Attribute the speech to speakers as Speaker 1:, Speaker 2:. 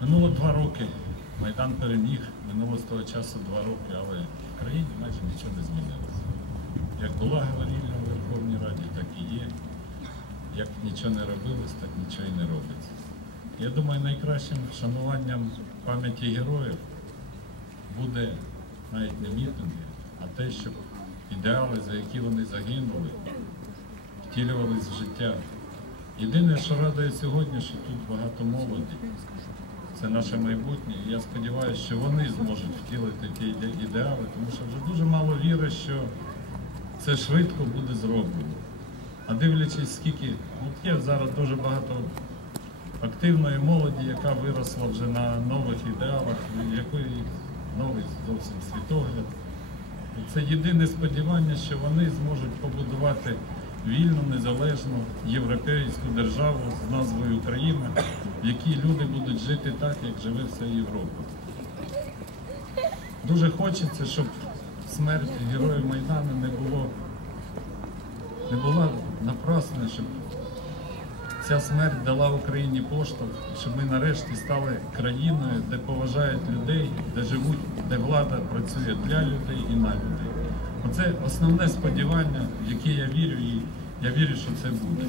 Speaker 1: Минуло два роки. Майдан переміг, минуло з того часу два роки, але в країні майже нічого не змінилося. Як була говорільня у Верховній Раді, так і є. Як нічого не робилось, так нічого і не робиться. Я думаю, найкращим вшануванням пам'яті героїв буде навіть не мітинги, а те, щоб ідеали, за які вони загинули, втілювались в життя. Єдине, що радує сьогодні, що тут багато молоді. Це наше майбутнє. І я сподіваюся, що вони зможуть втілити ті ідеали, тому що вже дуже мало віри, що це швидко буде зроблено. А дивлячись, скільки от є зараз дуже багато активної молоді, яка виросла вже на нових ідеалах, якої новий зовсім світогляд. І це єдине сподівання, що вони зможуть побудувати вільну, незалежну європейську державу з назвою Україна, в якій люди будуть жити так, як живе вся Європа. Дуже хочеться, щоб смерть героїв Майдану не було не була напрасна, щоб ця смерть дала Україні поштовх, щоб ми нарешті стали країною, де поважають людей, де живуть, де влада працює для людей і на людей. Оце основне сподівання, в яке я вірю, і я вірю, що це буде.